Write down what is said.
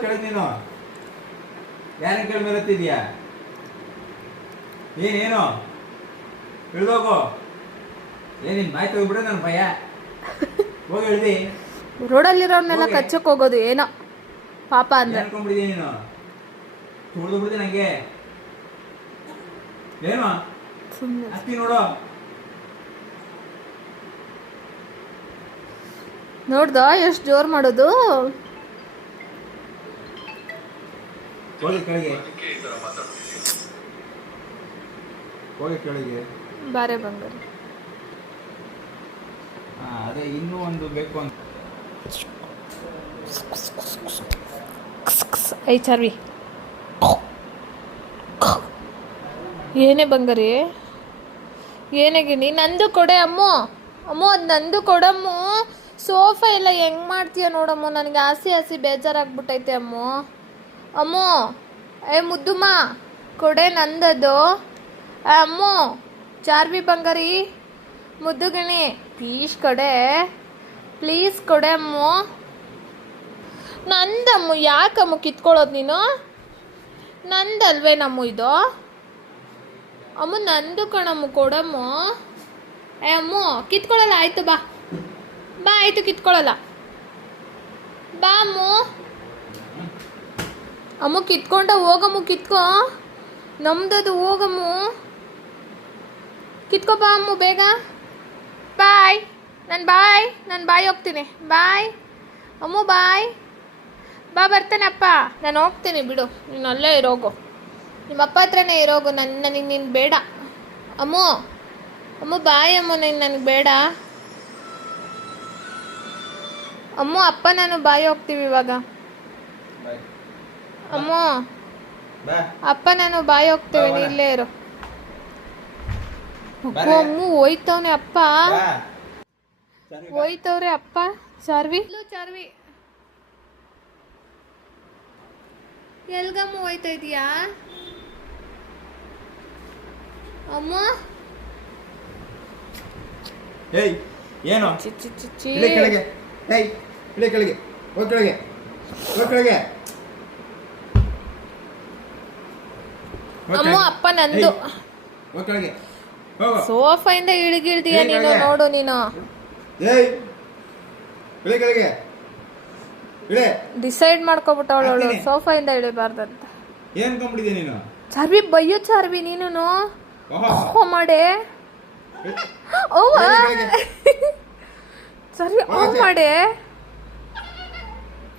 ಕೆಳಗೆ ನೀನು ಯಾರ ಕೇಳ ಮೇಲೆ ಹತ್ತಿದ್ಯಾ ಏನೇನು ಇಳ್ದೋಗು ಏನಿನ್ ಮಾಯ್ತು ಹೋಗ್ಬಿಡ ನನ್ನ ಭಯ ಹೋಗಿ ಇಳ್ದಿ ರೋಡಲ್ಲಿರೋರ್ನೆಲ್ಲ ಕಚ್ಚಕ್ ಹೋಗೋದು ಏನೋ ಪಾಪ ಅಂದ್ರೆ ಅನ್ಕೊಂಡ್ಬಿಡಿದ್ಯಾ ನೀನು ತುಳಿದು ಬಿಡ್ದೆ ನಂಗೆ ಏನು ಹತ್ತಿ ನೋಡು ನೋಡ್ದ ಎಷ್ಟು ಜೋರ್ ಮಾಡೋದು ಹೋಗಿ ಕೆಳಗೆ ಹೋಗಿ ಕೆಳಗೆ ಬಾರೆ ಬಂಗಾರ ಅದೇ ಇನ್ನೂ ಒಂದು ಬೇಕು ಅಂತ ಐ ಚಾರ್ವಿ ಏನೇ ಬಂಗಾರಿ ಏನೇ ಗಿಣಿ ನಂದು ಕೊಡೆ ಅಮ್ಮು ಅಮ್ಮು ಅದು ನಂದು ಕೊಡಮ್ಮು ಸೋಫಾ ಎಲ್ಲ ಹೆಂಗೆ ಮಾಡ್ತೀಯ ನೋಡಮ್ಮು ನನಗೆ ಆಸೆ ಬೇಜಾರಾಗ್ಬಿಟ್ಟೈತೆ ಅಮ್ಮು ಅಮ್ಮು ಏ ಮುದ್ದುಮ್ಮ ಕೊಡೆ ನಂದದು ಅಮ್ಮು ಚಾರ್ವಿ ಬಂಗಾರಿ ಮುದ್ದು ಗಿಣಿ ಪ್ಲೀಸ್ ಕೊಡೆ ಅಮ್ಮು ನಂದಮ್ಮು ಯಾಕಮ್ಮು ಕಿತ್ಕೊಳ್ಳೋದು ನೀನು ನಂದಲ್ವೇ ನಮ್ಮು ಇದು ಅಮ್ಮ ನಂದು ಕಣಮ್ಮು ಕೊಡಮ್ಮು ಏ ಅಮ್ಮು ಕಿತ್ಕೊಳ್ಳಲ್ಲ ಆಯ್ತು ಬಾ ಆಯ್ತು ಕಿತ್ಕೊಳ್ಳಲ್ಲ ಬಾ ಅಮ್ಮು ಕಿತ್ಕೊಂಡ ಹೋಗಮ್ಮು ಕಿತ್ಕೋ ನಮ್ದದು ಹೋಗಮ್ಮು ಕಿತ್ಕೋ ಬಾ ಅಮ್ಮು ಬೇಗ ನಾನು ಬಾಯ್ ಹೋಗ್ತೀನಿ ಬಾಯ್ ಅಮ್ಮು ಬಾಯ್ ಬಾ ಬರ್ತೇನಪ್ಪ ನಾನು ಹೋಗ್ತೀನಿ ಬಿಡು ನೀನು ಅಲ್ಲೇ ಇರೋಗು ನಿಮ್ಮಪ್ಪ ಹತ್ರನೇ ಇರೋಗು ನನಗೆ ನೀನು ಬೇಡ ಅಮ್ಮು ಬಾಯ್ ಅಮ್ಮು ನನಗೆ ಬೇಡ ಅಮ್ಮು ಅಪ್ಪ ನಾನು ಬಾಯ್ ಹೋಗ್ತೀವಿ ಇವಾಗ ಅಮ್ಮು ಅಪ್ಪ ನಾನು ಬಾಯ್ ಹೋಗ್ತೇವೆ ನೀ ಇಲ್ಲೇ ಇರು ಅಮ್ಮು ಹೋಯ್ತವ್ನೆ ಅಪ್ಪ ಹೋಯ್ತವ್ರೆ ಅಪ್ಪ ಚಾರ್ವಿ ಎಲ್ಗಮ್ಮ ಹೋಯ್ತಾ ಇದೀಯಾ ಅಮ್ಮ ಏಯ್ ಏನು ಇಳೆ ಕೆಳಗೆ ಏಯ್ ಇಳೆ ಕೆಳಗೆ ಹೋಗಿ ಕೆಳಗೆ ಅಮ್ಮ ಅಪ್ಪ ನಂದು ಹೋಗಿ ಕೆಳಗೆ ಸೋಫಾಯಿಂದ ಇಳಿಗಿಳ್ದೀಯ ನೀನು ನೋಡು ನೀನು ಏಯ್ ಇಳೆ ಕೆಳಗೆ ಇಳೆ ಡಿಸೈಡ್ ಮಾಡ್ಕೊಬಿಟ್ಟವಳು ಸೋಫಾಯಿಂದ ಇಳಿಬಾರ್ದಂತ ಏನ್ ಕಂಬಿಡಿದೆ ನೀನು ಚಾರ್ವಿ ಬಯ್ಯೋ ಚಾರ್ವಿ ನೀನು ಮಾಡೆ ಚಾರ್ವಿ ಮಾಡೆ